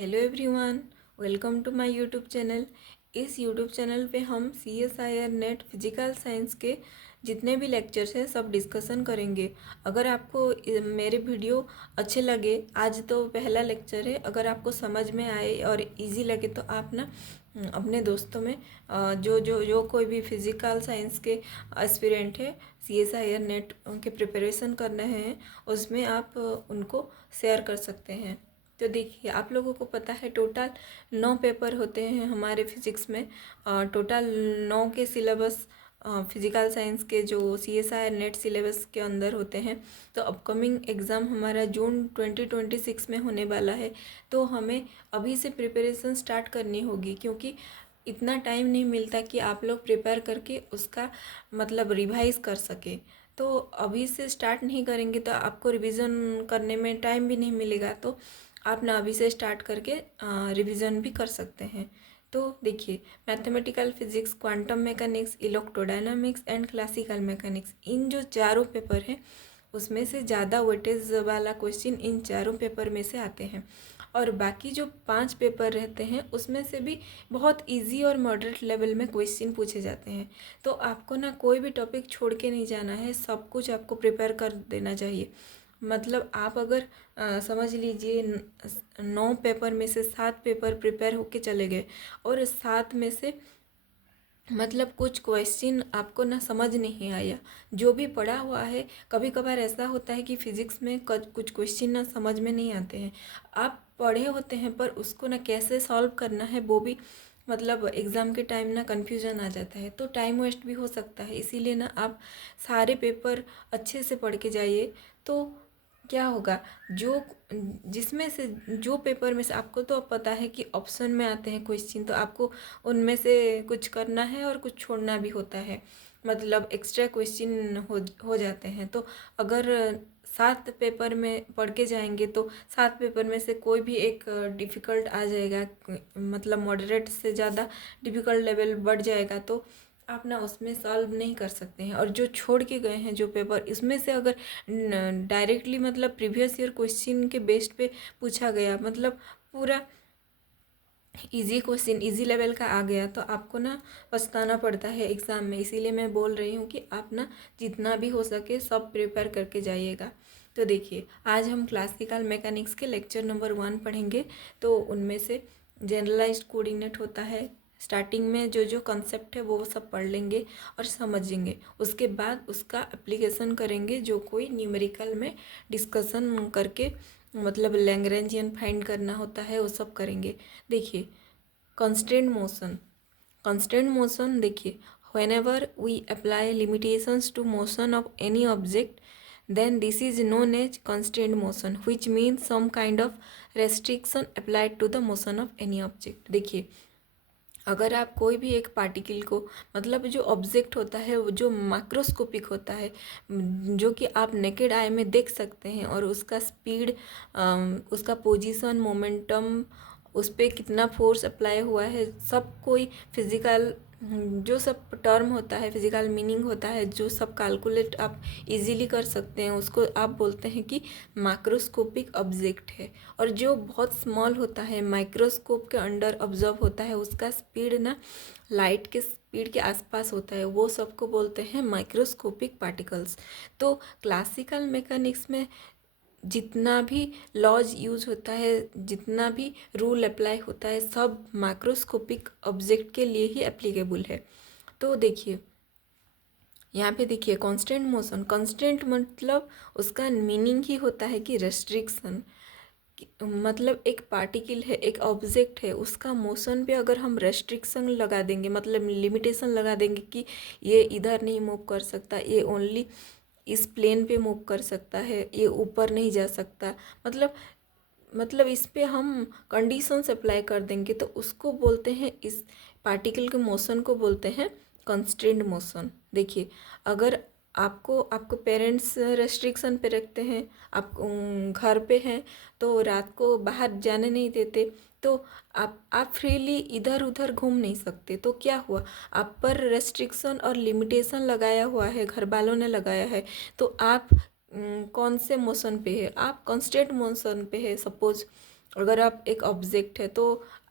Hello everyone, welcome to my YouTube channel. इस YouTube channel पे हम CSIR नेट फिजिकल साइंस के जितने भी लेक्चर्स हैं सब डिस्कशन करेंगे। अगर आपको मेरे वीडियो अच्छे लगे, आज तो पहला लेक्चर है, अगर आपको समझ में आए और इजी लगे तो आप ना अपने दोस्तों में जो जो जो कोई भी फिजिकल साइंस के एस्पिरेंट है, CSIR नेट के प्रिपरेशन कर रहे हैं, उसमें आप उनको शेयर कर सकते हैं। तो देखिए, आप लोगों को पता है टोटल 9 पेपर होते हैं हमारे फिजिक्स में। टोटल 9 के सिलेबस फिजिकल साइंस के जो CSIR नेट सिलेबस के अंदर होते हैं। तो अपकमिंग एग्ज़ाम हमारा जून 2026 में होने वाला है। तो हमें अभी से प्रिपरेशन स्टार्ट करनी होगी, क्योंकि इतना टाइम नहीं मिलता कि आप लोग प्रिपेयर करके उसका मतलब रिवाइज कर सके। तो अभी से स्टार्ट नहीं करेंगे तो आपको रिवीजन करने में टाइम भी नहीं मिलेगा। तो आप ना अभी से स्टार्ट करके रिवीजन भी कर सकते हैं। तो देखिए, mathematical physics, quantum mechanics, electrodynamics and classical mechanics, इन जो चारों पेपर हैं उसमें से ज़्यादा वेटेज वाला क्वेश्चन इन चारों पेपर में से आते हैं। और बाकी जो 5 पेपर रहते हैं उसमें से भी बहुत इजी और मॉडरेट लेवल में क्वेश्चन पूछे जाते हैं। तो आपको ना कोई भी टॉपिक छोड़ के नहीं जाना है, सब कुछ आपको प्रिपेयर कर देना चाहिए। मतलब आप अगर समझ लीजिए 9 पेपर में से 7 पेपर प्रिपेयर होके चले गए और 7 में से मतलब कुछ क्वेश्चन आपको ना समझ नहीं आया, जो भी पढ़ा हुआ है, कभी कभार ऐसा होता है कि फिज़िक्स में कुछ क्वेश्चन ना समझ में नहीं आते हैं। आप पढ़े होते हैं पर उसको ना कैसे सॉल्व करना है वो भी मतलब एग्ज़ाम के टाइम ना कन्फ्यूजन आ जाता है, तो टाइम वेस्ट भी हो सकता है। इसीलिए ना आप सारे पेपर अच्छे से पढ़ के जाइए। तो क्या होगा, जो जिसमें से जो पेपर में से आपको तो अब पता है कि ऑप्शन में आते हैं क्वेश्चन, तो आपको उनमें से कुछ करना है और कुछ छोड़ना भी होता है, मतलब एक्स्ट्रा क्वेश्चन हो जाते हैं। तो अगर 7 पेपर में पढ़ के जाएंगे तो 7 पेपर में से कोई भी एक डिफ़िकल्ट आ जाएगा, मतलब मॉडरेट से ज़्यादा डिफ़िकल्ट लेवल बढ़ जाएगा, तो आप ना उसमें सॉल्व नहीं कर सकते हैं। और जो छोड़ के गए हैं जो पेपर, इसमें से अगर डायरेक्टली मतलब प्रीवियस ईयर क्वेश्चन के बेस्ड पे पूछा गया, मतलब पूरा इजी क्वेश्चन इजी लेवल का आ गया, तो आपको ना पछताना पड़ता है एग्ज़ाम में। इसीलिए मैं बोल रही हूँ कि आप ना जितना भी हो सके सब प्रिपेयर करके जाइएगा। तो देखिए, आज हम क्लासिकल मैकेनिक्स के लेक्चर नंबर 1 पढ़ेंगे। तो उनमें से जनरलाइज्ड कोऑर्डिनेट होता है, स्टार्टिंग में जो जो कॉन्सेप्ट है वो सब पढ़ लेंगे और समझेंगे। उसके बाद उसका एप्लीकेशन करेंगे, जो कोई न्यूमेरिकल में डिस्कशन करके मतलब लैग्रेंजियन फाइंड करना होता है वो सब करेंगे। देखिए, कांस्टेंट मोशन देखिए, whenever we apply limitations to motion of any object, then this is known as constant motion, which means some kind of restriction applied to the motion of any object। देखिए, अगर आप कोई भी एक particle को, मतलब जो ऑब्जेक्ट होता है वो जो माइक्रोस्कोपिक होता है, जो कि आप नेकेड आई में देख सकते हैं, और उसका स्पीड, उसका पोजीशन, मोमेंटम, उस पर कितना फोर्स अप्लाई हुआ है, सब कोई फिजिकल जो सब टर्म होता है, फिजिकल मीनिंग होता है, जो सब कैलकुलेट आप इजीली कर सकते हैं, उसको आप बोलते हैं कि माइक्रोस्कोपिक ऑब्जेक्ट है। और जो बहुत स्मॉल होता है, माइक्रोस्कोप के अंडर ऑब्जर्व होता है, उसका स्पीड ना लाइट के स्पीड के आसपास होता है, वो सबको बोलते हैं माइक्रोस्कोपिक पार्टिकल्स। तो क्लासिकल मैकेनिक्स में जितना भी लॉज यूज होता है, जितना भी रूल अप्लाई होता है, सब माइक्रोस्कोपिक ऑब्जेक्ट के लिए ही एप्लीकेबल है। तो देखिए, यहाँ पे देखिए, कांस्टेंट मोशन, कांस्टेंट मतलब उसका मीनिंग ही होता है कि रेस्ट्रिक्शन। मतलब एक पार्टिकल है, एक ऑब्जेक्ट है, उसका मोशन पे अगर हम रेस्ट्रिक्शन लगा देंगे, मतलब लिमिटेशन लगा देंगे कि ये इधर नहीं मूव कर सकता, ये ओनली इस प्लेन पे मूव कर सकता है, ये ऊपर नहीं जा सकता, मतलब इस पे हम कंडीशंस अप्लाई कर देंगे, तो उसको बोलते हैं, इस पार्टिकल के मोशन को बोलते हैं कंस्ट्रेंट मोशन। देखिए, अगर आपको पेरेंट्स रेस्ट्रिक्शन पे रखते हैं, आप घर पे हैं तो रात को बाहर जाने नहीं देते, तो आप फ्रीली इधर उधर घूम नहीं सकते, तो क्या हुआ, आप पर रेस्ट्रिक्शन और लिमिटेशन लगाया हुआ है, घर वालों ने लगाया है। तो आप कौन से मोशन पे है, आप कांस्टेंट मोशन पे है सपोज, अगर आप एक ऑब्जेक्ट है तो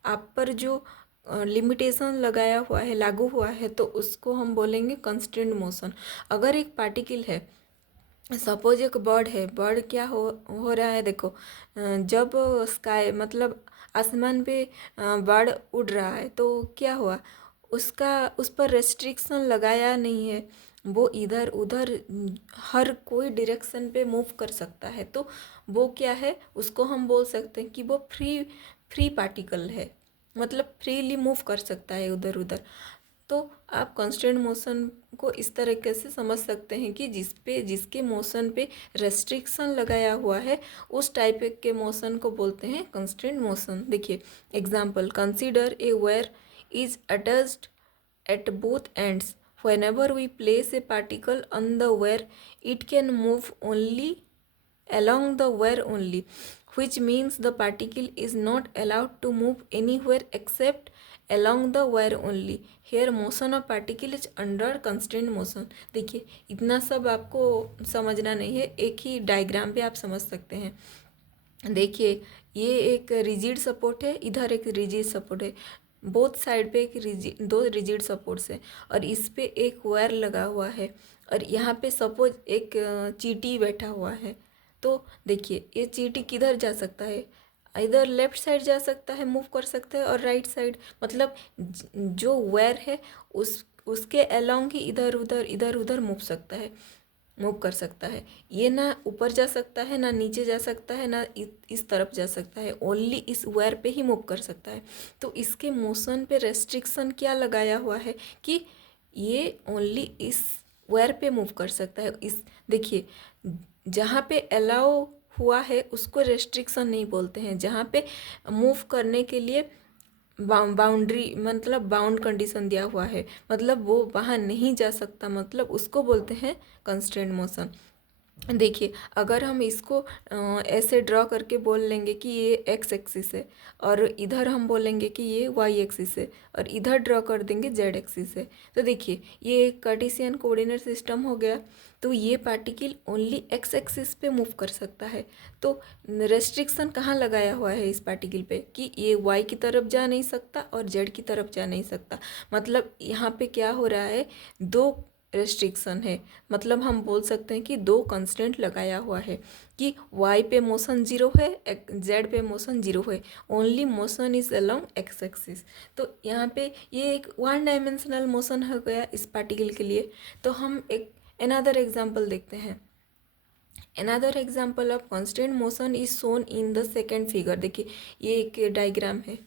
आप पर जो लिमिटेशन लगाया हुआ है, लागू हुआ है, तो उसको हम बोलेंगे कंस्ट्रेंट मोशन। अगर एक पार्टिकल है, सपोज एक बर्ड है, बर्ड क्या हो रहा है, देखो जब स्काई मतलब आसमान पे बर्ड उड़ रहा है तो क्या हुआ, उसका उस पर रेस्ट्रिक्शन लगाया नहीं है, वो इधर उधर हर कोई डायरेक्शन पे मूव कर सकता है, तो वो क्या है, उसको हम बोल सकते हैं कि वो फ्री फ्री पार्टिकल है, मतलब फ्रीली मूव कर सकता है उधर उधर। तो आप कांस्टेंट मोशन को इस तरीके से समझ सकते हैं कि जिसके मोशन पे रेस्ट्रिक्शन लगाया हुआ है, उस टाइप के मोशन को बोलते हैं कांस्टेंट मोशन। देखिए example, consider a wire is attached at both ends. Whenever we place a particle on the wire, it can move only along the wire only, which means the particle is not allowed to move anywhere except along the wire only. Here motion of particle is under constant motion. देखिए इतना सब आपको समझना नहीं है, एक ही diagram पे आप समझ सकते हैं। देखिए ये एक रिजिड सपोर्ट है, इधर एक रिजिड सपोर्ट है, बोथ साइड पे दो रिजिड सपोर्ट्स है, और इस पे एक वायर लगा हुआ है, और यहाँ पे सपोज एक चींटी बैठा हुआ है। तो देखिए ये चींटी किधर जा सकता है, इधर लेफ्ट साइड जा सकता है, मूव कर सकता है, और राइट साइड, मतलब जो वायर है उसके अलोंग ही इधर उधर मूव कर सकता है। ये ना ऊपर जा सकता है, ना नीचे जा सकता है, ना इस तरफ जा सकता है, ओनली इस वायर पे ही मूव कर सकता है। तो इसके मोशन पे रेस्ट्रिक्शन क्या लगाया हुआ है कि ये ओनली इस वायर पे मूव कर सकता है। इस देखिए जहाँ पे अलाउ हुआ है उसको रेस्ट्रिक्शन नहीं बोलते हैं, जहाँ पे मूव करने के लिए बाउंड्री मतलब बाउंड कंडीशन दिया हुआ है, मतलब वो वहाँ नहीं जा सकता, मतलब उसको बोलते हैं कंस्ट्रेंट मोशन। देखिए अगर हम इसको ऐसे ड्रॉ करके बोल लेंगे कि ये एक्स एक्सिस है, और इधर हम बोलेंगे कि ये वाई एक्सिस है, और इधर ड्रॉ कर देंगे जेड एक्सिस है, तो देखिए ये एक कार्टेशियन कोऑर्डिनेट सिस्टम हो गया। तो ये पार्टिकल ओनली एक्स एक्सिस पे मूव कर सकता है। तो रेस्ट्रिक्शन कहाँ लगाया हुआ है इस पार्टिकल पे कि ये वाई की तरफ जा नहीं सकता और जेड की तरफ जा नहीं सकता, मतलब यहाँ पे क्या हो रहा है, दो रेस्ट्रिक्शन है, मतलब हम बोल सकते हैं कि दो कंस्टेंट लगाया हुआ है कि y पे मोशन जीरो है, z पे मोशन जीरो है, only motion is along x axis. तो यहाँ पे ये एक वन डायमेंशनल मोशन हो गया इस पार्टिकल के लिए। तो हम एक अनदर एग्जांपल देखते हैं। Another example of constant motion is shown in the second figure. देखिए ये एक डायग्राम है।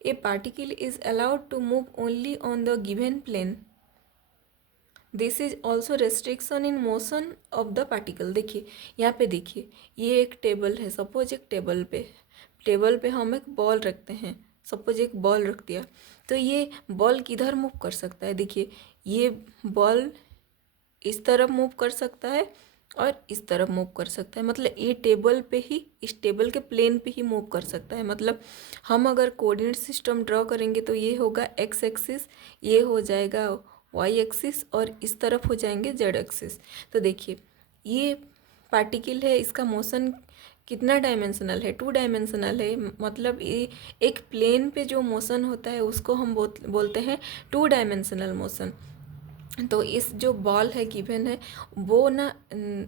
A particle is allowed to move only on the given plane, this is also restriction in motion of the particle. देखिए यहाँ पे देखिए ये एक टेबल है, सपोज एक टेबल पे हम एक बॉल रखते हैं, सपोज एक बॉल रख दिया, तो ये बॉल किधर मूव कर सकता है, देखिए ये बॉल इस तरफ मूव कर सकता है और इस तरफ मूव कर सकता है, मतलब ये टेबल पे ही, इस टेबल के प्लेन पे ही मूव कर सकता है। मतलब हम अगर कोऑर्डिनेट सिस्टम ड्रॉ करेंगे तो ये होगा एक्स एक्सिस, ये हो जाएगा वाई एक्सिस, और इस तरफ हो जाएंगे जेड एक्सिस। तो देखिए ये पार्टिकल है, इसका मोशन कितना डायमेंशनल है, टू डायमेंशनल है, मतलब ये एक प्लेन पे जो मोशन होता है उसको हम बोलते हैं टू डायमेंशनल मोशन। तो इस जो बॉल है गिवन है वो ना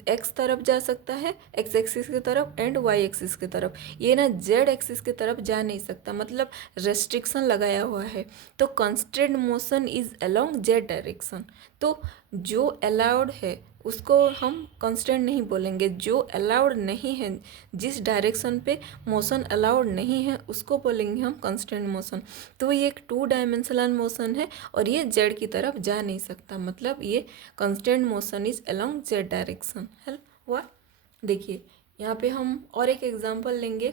एक्स तरफ जा सकता है, एक्स एक्सिस की तरफ, एंड वाई एक्सिस की तरफ, ये ना जेड एक्सिस की तरफ जा नहीं सकता, मतलब रेस्ट्रिक्शन लगाया हुआ है। तो constraint motion is along Z direction. तो जो अलाउड है उसको हम कांस्टेंट नहीं बोलेंगे, जो अलाउड नहीं है, जिस डायरेक्शन पे मोशन अलाउड नहीं है उसको बोलेंगे हम कांस्टेंट मोशन। तो ये एक टू डायमेंशनल मोशन है और ये जेड की तरफ जा नहीं सकता, मतलब ये constant motion is along Z direction. Help हुआ। देखिए यहाँ पे हम और एक एग्जांपल लेंगे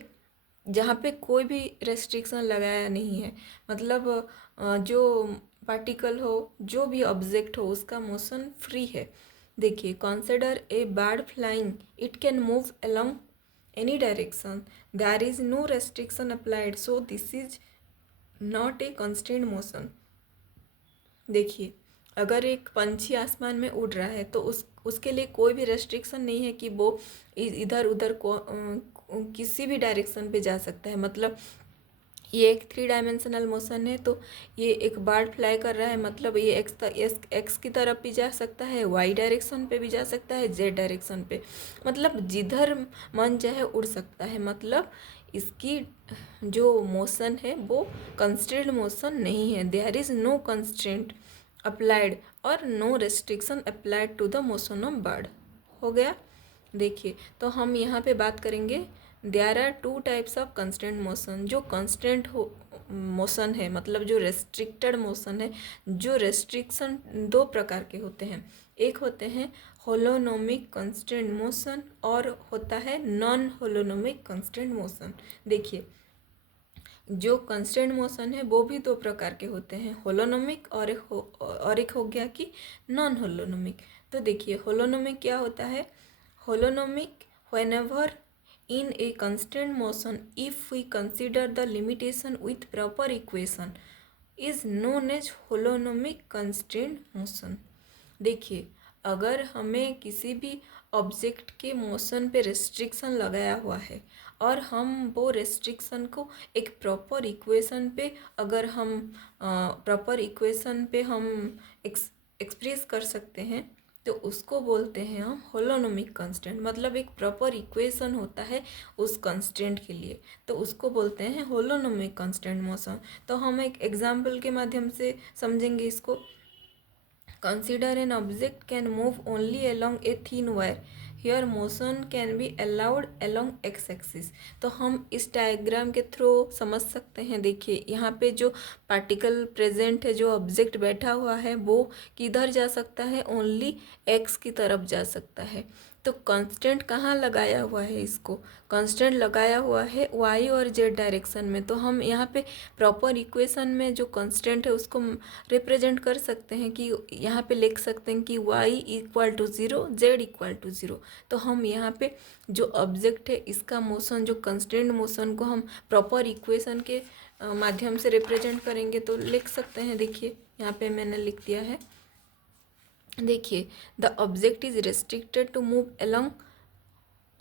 जहाँ पे कोई भी रेस्ट्रिक्शन लगाया नहीं है, मतलब जो पार्टिकल हो, जो भी ऑब्जेक्ट हो, उसका मोशन फ्री है। देखिए consider a bird flying, it can move along any direction, there is no restriction applied, so this is not a constant motion. देखिए अगर एक पंछी आसमान में उड़ रहा है तो उसके लिए कोई भी रेस्ट्रिक्शन नहीं है कि वो इधर उधर किसी भी डायरेक्शन पे जा सकता है। मतलब ये एक 3 डायमेंशनल मोशन है, तो ये एक बर्ड फ्लाई कर रहा है, मतलब ये एक्स की तरफ भी जा सकता है, वाई डायरेक्शन पे भी जा सकता है, जेड डायरेक्शन पे, मतलब जिधर मन चाहे उड़ सकता है। मतलब इसकी जो मोशन है वो कंस्ट्रेंट मोशन नहीं है। There is no constraint applied और no restriction applied to the motion of bird. हो गया। देखिए, तो हम यहाँ पे बात करेंगे, there are 2 types of constant motion. जो कंस्टेंट हो मोशन है, मतलब जो रेस्ट्रिक्टेड मोशन है, जो रेस्ट्रिक्शन 2 प्रकार के होते हैं। एक होते हैं होलोनोमिक कंस्टेंट मोशन और होता है नॉन होलोनोमिक कंस्टेंट मोशन। देखिए, जो कंस्टेंट मोशन है वो भी 2 प्रकार के होते हैं, होलोनोमिक और एक हो गया कि नॉन होलोनोमिक। तो देखिए, होलोनोमिक क्या होता है? Holonomic whenever in a constant motion if we consider the limitation with proper equation is known as holonomic constraint motion। देखिए, अगर हमें किसी भी ऑब्जेक्ट के मोशन पे रेस्ट्रिक्शन लगाया हुआ है और हम वो रेस्ट्रिक्शन को एक प्रॉपर इक्वेशन पे, अगर हम प्रॉपर इक्वेशन पे हम एक्सप्रेस कर सकते हैं, तो उसको बोलते हैं हम होलोनोमिक कांस्टेंट। मतलब एक प्रॉपर इक्वेशन होता है उस कांस्टेंट के लिए, तो उसको बोलते हैं होलोनोमिक कांस्टेंट मोशन। तो हम एक एग्जांपल के माध्यम से समझेंगे इसको। Consider an object can move only along a thin wire. Here motion can be allowed along x axis। तो हम इस डायग्राम के थ्रू समझ सकते हैं। देखिए, यहाँ पे जो पार्टिकल प्रेजेंट है, जो ऑब्जेक्ट बैठा हुआ है, वो किधर जा सकता है? ओनली x की तरफ जा सकता है। तो कांस्टेंट कहाँ लगाया हुआ है? इसको कांस्टेंट लगाया हुआ है y और z डायरेक्शन में। तो हम यहाँ पे प्रॉपर इक्वेशन में जो कांस्टेंट है उसको रिप्रेजेंट कर सकते हैं कि यहाँ पे लिख सकते हैं कि y equal to 0, z equal to 0। तो हम यहाँ पे जो ऑब्जेक्ट है इसका मोशन, जो कांस्टेंट मोशन को हम प्रॉपर इक्वेशन के माध्यम से रिप्रेजेंट करेंगे तो लिख सकते हैं। देखिए, यहाँ पे मैंने लिख दिया है। देखिए, the object is restricted to move along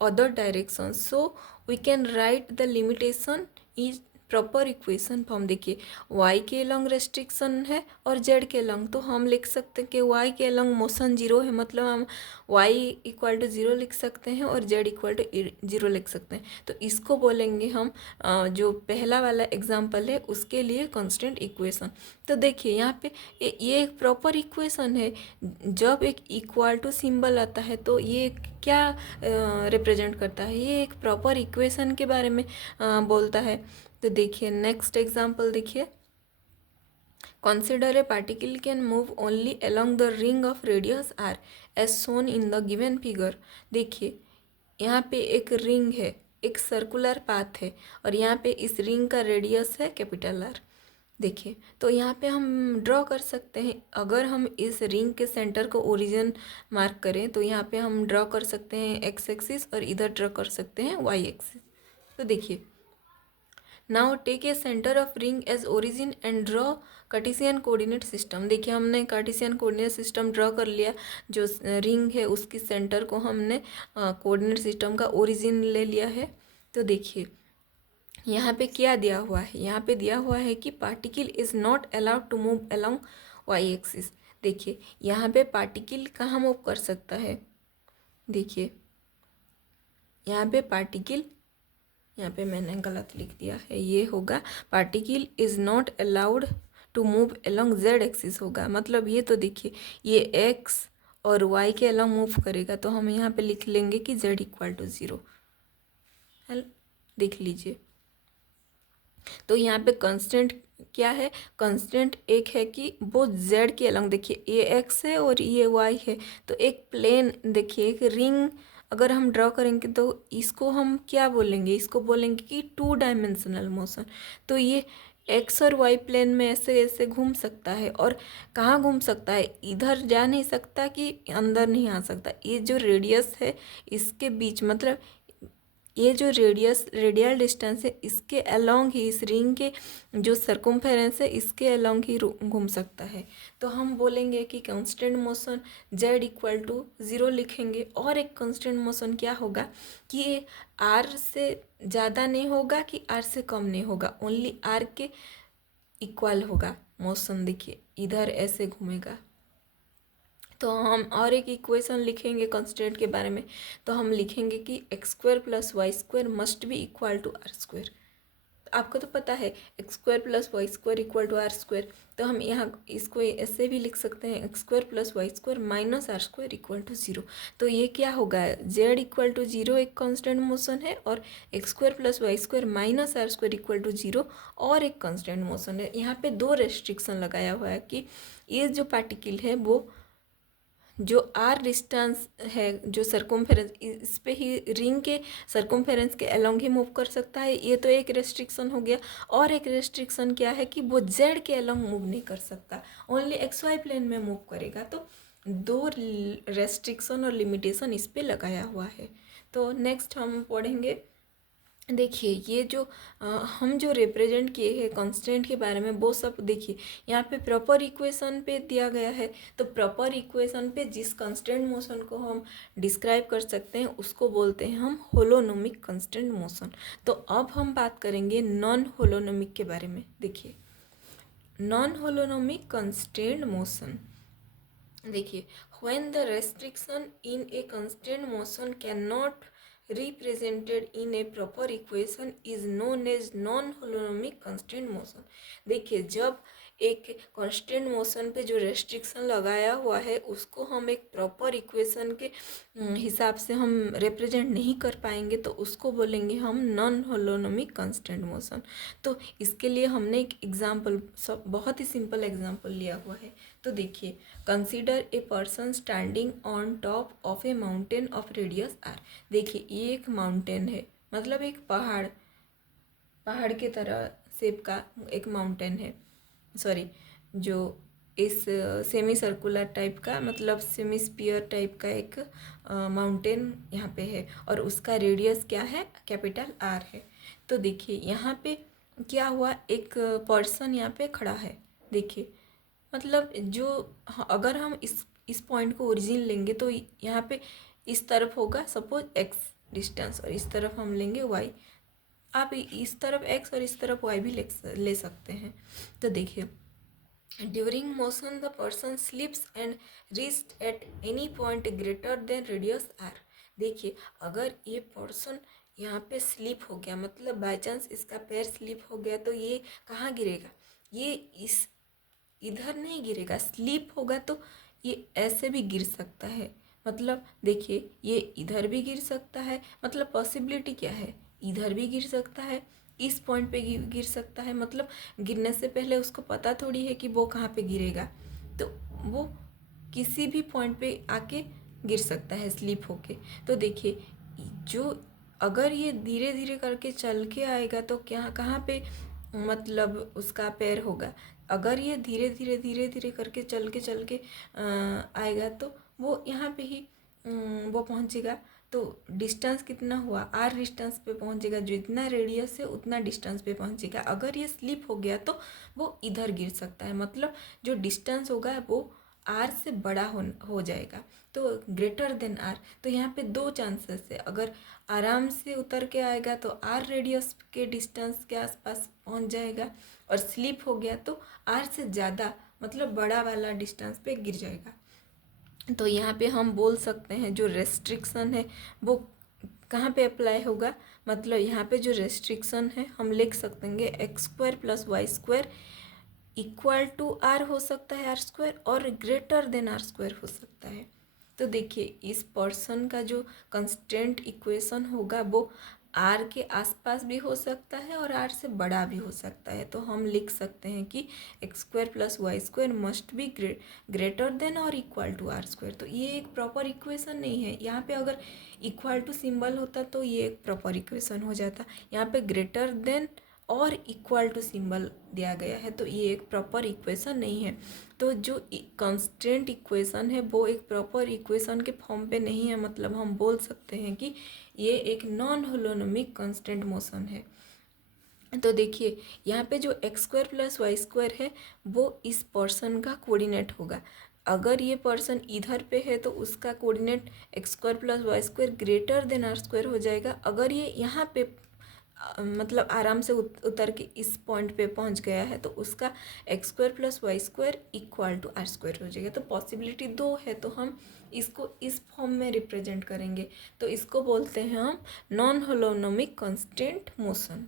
other direction, so we can write the limitation is proper equation form. देखिए, y के अलॉन्ग रेस्ट्रिक्शन है और z के अलॉन्ग, तो हम लिख सकते हैं कि y के अलॉन्ग मोशन 0 है, मतलब हम y इक्वल टू 0 लिख सकते हैं और z इक्वल टू 0 लिख सकते हैं। तो इसको बोलेंगे हम जो पहला वाला एग्जांपल है उसके लिए कांस्टेंट इक्वेशन। तो देखिए, यहाँ पे ये एक प्रॉपर इक्वेशन है। जब एक इक्वल टू सिंबल आता है तो ये क्या रिप्रेजेंट करता है? ये एक प्रॉपर इक्वेशन के बारे में बोलता है। तो देखिए, नेक्स्ट एग्जांपल देखिए। Consider a particle can move only along the ring of radius R as shown in the given figure. देखिए, यहाँ पे एक रिंग है, एक सर्कुलर पाथ है और यहाँ पे इस रिंग का रेडियस है कैपिटल आर। देखिए, तो यहाँ पे हम ड्रॉ कर सकते हैं। अगर हम इस रिंग के सेंटर को ओरिजिन मार्क करें तो यहाँ पे हम ड्रॉ कर सकते हैं एक्स एक्सिस और इधर ड्रॉ कर सकते हैं वाई एक्सिस। तो देखिए, now take a centre of ring as origin and draw Cartesian coordinate system. देखिए, हमने कार्टेशियन कोऑर्डिनेट सिस्टम ड्रॉ कर लिया। जो रिंग है उसकी सेंटर को हमने कोऑर्डिनेट सिस्टम का ओरिजिन ले लिया है। तो देखिए, यहाँ पे क्या दिया हुआ है? यहाँ पे दिया हुआ है कि particle is not allowed to move along Y axis. देखिए, यहाँ पे पार्टिकल कहाँ मूव कर सकता है? देखिए, यहाँ पे पार्टिकल, यहाँ पे मैंने गलत लिख दिया है, ये होगा particle is not allowed to move along Z axis होगा। मतलब ये तो देखिए, ये एक्स और वाई के अलोंग मूव करेगा, तो हम यहाँ पे लिख लेंगे कि जेड इक्वल टू 0। हेल, देख लीजिए। तो यहाँ पे कांस्टेंट क्या है? कांस्टेंट एक है कि वो जेड के अलोंग, देखिए ये एक्स है और ये वाई है, तो एक प्लेन, देखिए एक रिंग अगर हम ड्रॉ करेंगे तो इसको हम क्या बोलेंगे? इसको बोलेंगे कि 2 डायमेंशनल मोशन। तो ये एक्स और वाई प्लेन में ऐसे ऐसे घूम सकता है, और कहाँ घूम सकता है? इधर जा नहीं सकता कि अंदर नहीं आ सकता। ये जो रेडियस है इसके बीच, मतलब ये जो रेडियल डिस्टेंस है इसके अलोंग ही, इस रिंग के जो सर्कम्फेरेंस है इसके अलोंग ही घूम सकता है। तो हम बोलेंगे कि constant motion z equal to 0 लिखेंगे। और एक कांस्टेंट मोशन क्या होगा कि ये r से ज़्यादा नहीं होगा कि r से कम नहीं होगा, ओनली r के इक्वल होगा मोशन। देखिए इधर ऐसे घूमेगा। तो हम और एक इक्वेशन लिखेंगे कांस्टेंट के बारे में, तो हम लिखेंगे कि X square plus Y square must be equal to R square. आपको तो पता है X square plus Y square equal to R square, तो हम यहाँ इसको ऐसे भी लिख सकते हैं X square plus Y square minus R square equal to 0। तो ये क्या होगा, जेड इक्वल टू 0 एक कांस्टेंट मोशन है, और X square plus Y square minus R square equal to 0 और एक कांस्टेंट मोशन है। यहाँ पे दो रेस्ट्रिक्शन लगाया हुआ है कि ये जो पार्टिकल है वो जो आर डिस्टेंस है, जो सर्कम्फेरेंस, इस पे ही रिंग के सर्कम्फेरेंस के अलोंग ही मूव कर सकता है। ये तो एक रेस्ट्रिक्शन हो गया। और एक रेस्ट्रिक्शन क्या है कि वो जेड के अलोंग मूव नहीं कर सकता, ओनली एक्स वाई प्लेन में मूव करेगा। तो दो रेस्ट्रिक्शन और लिमिटेशन इस पे लगाया हुआ है। तो नेक्स्ट हम पढ़ेंगे, देखिए ये जो हम जो रिप्रेजेंट किए हैं कांस्टेंट के बारे में वो सब देखिए यहाँ पे प्रॉपर इक्वेशन पे दिया गया है। तो प्रॉपर इक्वेशन पे जिस कांस्टेंट मोशन को हम डिस्क्राइब कर सकते हैं उसको बोलते हैं हम होलोनोमिक कांस्टेंट मोशन। तो अब हम बात करेंगे नॉन होलोनोमिक के बारे में। देखिए नॉन होलोनोमिक कांस्टेंट मोशन, देखिए when the restriction in A constant motion can not represented in a proper equation is known as non-holonomic constant motion। देखिए जब एक कांस्टेंट मोशन पे जो रेस्ट्रिक्शन लगाया हुआ है उसको हम एक प्रॉपर इक्वेशन के हिसाब से हम रिप्रेजेंट नहीं कर पाएंगे तो उसको बोलेंगे हम नॉन होलोनोमिक कांस्टेंट मोशन। तो इसके लिए हमने एक एग्जांपल, सब बहुत ही सिंपल एग्जांपल लिया हुआ है। तो देखिए consider a person standing on top of a mountain of radius R. देखिए ये एक माउंटेन है, मतलब एक पहाड़ के तरह शेप का एक माउंटेन है, सॉरी जो इस सेमी सर्कुलर टाइप का, मतलब सेमी स्फीयर टाइप का एक माउंटेन यहाँ पे है और उसका रेडियस क्या है, कैपिटल आर है। तो देखिए यहाँ पे क्या हुआ, एक पर्सन यहाँ पे खड़ा है। देखिए मतलब जो अगर हम इस पॉइंट को ओरिजिन लेंगे तो यहाँ पे इस तरफ होगा सपोज एक्स डिस्टेंस और इस तरफ हम लेंगे वाई। आप इस तरफ एक्स और इस तरफ वाई भी ले सकते हैं। तो देखिए during motion the person slips and reached at any point greater than radius R. देखिए अगर ये पर्सन यहाँ पे स्लिप हो गया, मतलब बाई चांस इसका पैर स्लिप हो गया, तो ये कहाँ गिरेगा, ये इस इधर नहीं गिरेगा, स्लिप होगा तो ये ऐसे भी गिर सकता है। मतलब देखिए ये इधर भी गिर सकता है, मतलब पॉसिबिलिटी क्या है, इधर भी गिर सकता है, इस पॉइंट पे गिर सकता है। मतलब गिरने से पहले उसको पता थोड़ी है कि वो कहाँ पे गिरेगा, तो वो किसी भी पॉइंट पे आके गिर सकता है स्लिप होके। तो देखिए जो अगर ये धीरे धीरे करके चल के आएगा तो क्या कहाँ पे मतलब उसका पैर होगा। अगर ये धीरे धीरे करके चल के आएगा तो वो यहाँ पे ही वो पहुँचेगा। तो डिस्टेंस कितना हुआ, आर डिस्टेंस पे पहुँचेगा, जो इतना रेडियस है उतना डिस्टेंस पे पहुँचेगा। अगर ये स्लिप हो गया तो वो इधर गिर सकता है, मतलब जो डिस्टेंस होगा वो आर से बड़ा हो जाएगा, तो ग्रेटर देन आर। तो यहाँ पे दो चांसेस है, अगर आराम से उतर के आएगा तो आर रेडियस के डिस्टेंस के आसपास पहुँच जाएगा, और स्लिप हो गया तो आर से ज़्यादा मतलब बड़ा वाला डिस्टेंस पे गिर जाएगा। तो यहाँ पे हम बोल सकते हैं जो रेस्ट्रिक्शन है वो कहाँ पे अप्लाई होगा, मतलब यहाँ पे जो रेस्ट्रिक्शन है हम लिख सकते हैं X square plus Y square equal to R हो सकता है आर स्क्वायर, और ग्रेटर देन आर स्क्वायर हो सकता है। तो देखिए इस पर्सन का जो कंस्टेंट इक्वेशन होगा वो आर के आसपास भी हो सकता है और आर से बड़ा भी हो सकता है। तो हम लिख सकते हैं कि X square plus Y square must be greater than और इक्वल टू आर स्क्वायर। तो ये एक प्रॉपर इक्वेशन नहीं है, यहाँ पे अगर इक्वल टू सिंबल होता तो ये एक प्रॉपर इक्वेशन हो जाता। यहाँ पे ग्रेटर देन और इक्वल टू सिंबल दिया गया है, तो ये एक प्रॉपर इक्वेशन नहीं है। तो जो कांस्टेंट इक्वेशन है वो एक प्रॉपर इक्वेशन के फॉर्म पे नहीं है, मतलब हम बोल सकते हैं कि ये एक नॉन होलोनोमिक कांस्टेंट मोशन है। तो देखिए यहाँ पे जो X square plus Y square है वो इस पर्सन का कोऑर्डिनेट होगा। अगर ये पर्सन इधर पे है तो उसका coordinate X square plus Y square greater than R square हो जाएगा। अगर ये यहाँ पे मतलब आराम से उतर के इस पॉइंट पे पहुँच गया है तो उसका X square plus Y square equal to R square हो जाएगा। तो पॉसिबिलिटी दो है, तो हम इसको इस फॉर्म में रिप्रेजेंट करेंगे। तो इसको बोलते हैं हम नॉन होलोनोमिक कांस्टेंट मोशन।